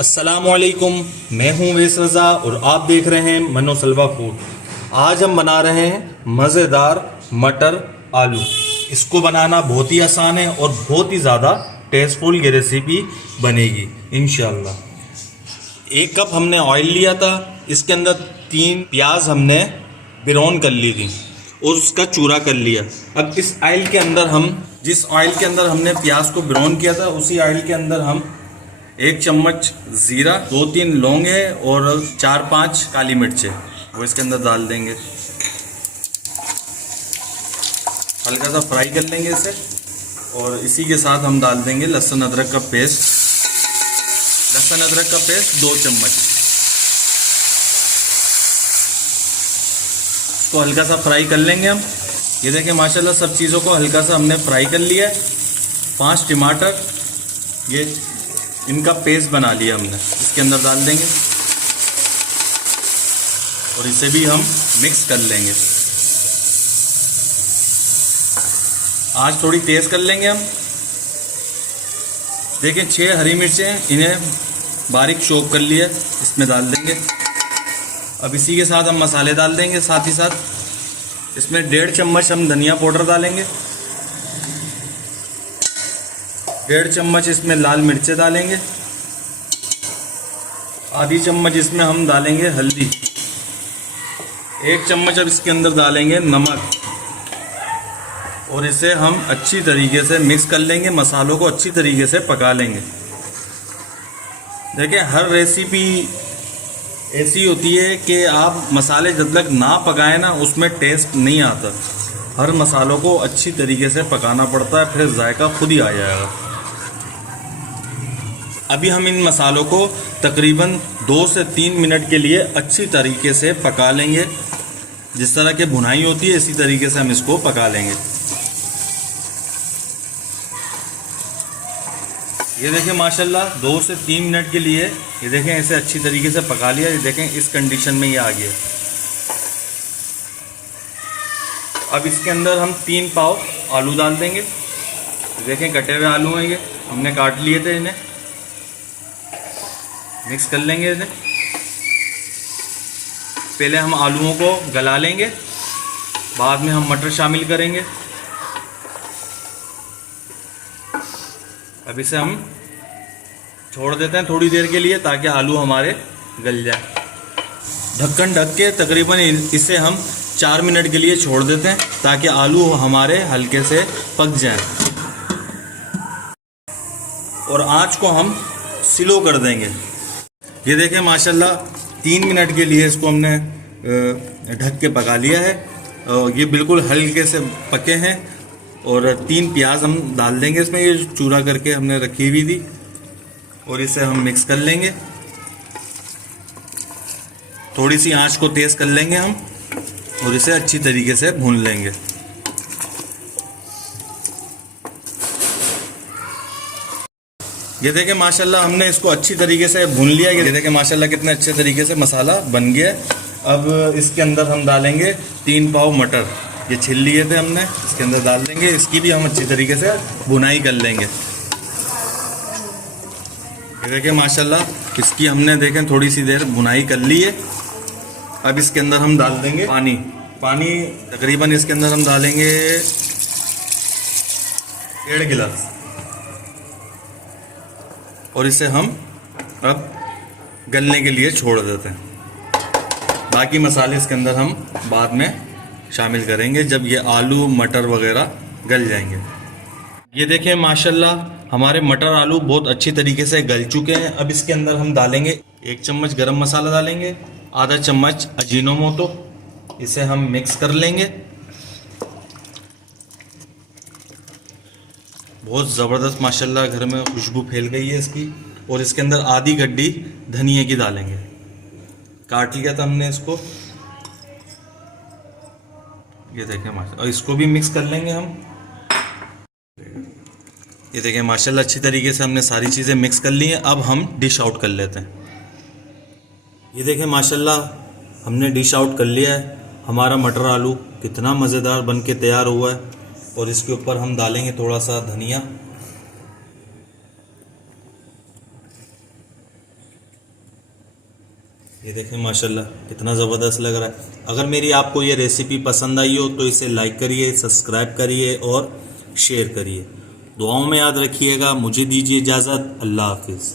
अस्सलामुअलैकुम, मैं हूं वेस रज़ा और आप देख रहे हैं मनोसलवा फूड। आज हम बना रहे हैं मज़ेदार मटर आलू। इसको बनाना बहुत ही आसान है और बहुत ही ज़्यादा टेस्टफुल ये रेसिपी बनेगी इंशाल्लाह। 1 कप हमने ऑयल लिया था, इसके अंदर 3 प्याज हमने ब्राउन कर ली थी और उसका चूरा कर लिया। अब इस ऑयल के अंदर जिस ऑयल के अंदर हमने प्याज को ब्राउन किया था उसी ऑयल के अंदर हम 1 चम्मच ज़ीरा, 2-3 लौंगे और 4-5 काली मिर्चें वो इसके अंदर डाल देंगे। हल्का सा फ्राई कर लेंगे इसे और इसी के साथ हम डाल देंगे लहसुन अदरक का पेस्ट। लहसुन अदरक का पेस्ट 2 चम्मच। इसको हल्का सा फ्राई कर लेंगे हम। ये देखें माशाल्लाह सब चीज़ों को हल्का सा हमने फ्राई कर लिया है। 5 टमाटर ये इनका पेस्ट बना लिया हमने, इसके अंदर डाल देंगे और इसे भी हम मिक्स कर लेंगे। आज थोड़ी तेज कर लेंगे हम। देखें 6 हरी मिर्चें हैं, इन्हें बारीक चॉप कर लिया, इसमें डाल देंगे। अब इसी के साथ हम मसाले डाल देंगे। साथ ही साथ इसमें 1.5 चम्मच हम धनिया पाउडर डालेंगे। 1.5 चम्मच इसमें लाल मिर्चें डालेंगे। आधी चम्मच इसमें हम डालेंगे हल्दी। 1 चम्मच अब इसके अंदर डालेंगे नमक और इसे हम अच्छी तरीके से मिक्स कर लेंगे। मसालों को अच्छी तरीके से पका लेंगे। देखिए हर रेसिपी ऐसी होती है कि आप मसाले जब तक ना पकाएं ना उसमें टेस्ट नहीं आता। हर मसालों को अच्छी तरीके से पकाना पड़ता है, फिर जायका खुद ही आ जाएगा। अभी हम इन मसालों को तकरीबन 2 से 3 मिनट के लिए अच्छी तरीके से पका लेंगे। जिस तरह की भुनाई होती है इसी तरीके से हम इसको पका लेंगे। ये देखें माशाल्लाह 2 से 3 मिनट के लिए ये देखें ऐसे अच्छी तरीके से पका लिया। ये देखें इस कंडीशन में ये आ गया। अब इसके अंदर हम 3 पाव आलू डाल देंगे। देखें कटे हुए आलू हैं, ये हमने काट लिए थे। इन्हें मिक्स कर लेंगे। इन्हें पहले हम आलूओं को गला लेंगे, बाद में हम मटर शामिल करेंगे। अब इसे हम छोड़ देते हैं थोड़ी देर के लिए ताकि आलू हमारे गल जाए। ढक्कन ढक के तकरीबन इसे हम 4 मिनट के लिए छोड़ देते हैं ताकि आलू हमारे हल्के से पक जाएं। और आंच को हम स्लो कर देंगे। ये देखें माशाल्लाह 3 मिनट के लिए इसको हमने ढक के पका लिया है। ये बिल्कुल हल्के से पके हैं। और 3 प्याज हम डाल देंगे इसमें, ये चूरा करके हमने रखी हुई थी और इसे हम मिक्स कर लेंगे। थोड़ी सी आंच को तेज कर लेंगे हम और इसे अच्छी तरीके से भून लेंगे। ये देखें माशाल्लाह हमने इसको अच्छी तरीके से भून लिया। ये देखें माशाल्लाह कितने अच्छे तरीके से मसाला बन गया। अब इसके अंदर हम डालेंगे 3 पाव मटर, ये छिल लिए थे हमने, इसके अंदर डाल देंगे। इसकी भी हम अच्छी तरीके से भुनाई कर लेंगे। ये देखें माशाल्लाह इसकी हमने देखें थोड़ी सी देर भुनाई कर ली है। अब इसके अंदर हम डाल देंगे पानी। तकरीबन इसके अंदर हम डालेंगे 1.5 गिलास और इसे हम अब गलने के लिए छोड़ देते हैं। बाकी मसाले इसके अंदर हम बाद में शामिल करेंगे जब ये आलू मटर वगैरह गल जाएंगे। ये देखें माशाल्लाह हमारे मटर आलू बहुत अच्छी तरीके से गल चुके हैं। अब इसके अंदर हम डालेंगे 1 चम्मच गरम मसाला डालेंगे, आधा चम्मच अजीनोमोटो। इसे हम मिक्स कर लेंगे। बहुत ज़बरदस्त माशाल्लाह घर में खुशबू फैल गई है इसकी। और इसके अंदर आधी गड्डी धनिए की डालेंगे, काट लिया था हमने इसको। ये देखें माशाल्लाह, और इसको भी मिक्स कर लेंगे हम। ये देखें माशाल्लाह अच्छी तरीके से हमने सारी चीज़ें मिक्स कर ली हैं। अब हम डिश आउट कर लेते हैं। ये देखें माशाल्लाह हमने डिश आउट कर लिया है। हमारा मटर आलू कितना मज़ेदार बन के तैयार हुआ है। और इसके ऊपर हम डालेंगे थोड़ा सा धनिया। ये देखें माशाल्लाह कितना ज़बरदस्त लग रहा है। अगर मेरी आपको ये रेसिपी पसंद आई हो तो इसे लाइक करिए, सब्सक्राइब करिए और शेयर करिए। दुआओं में याद रखिएगा। मुझे दीजिए इजाज़त। अल्लाह हाफिज़।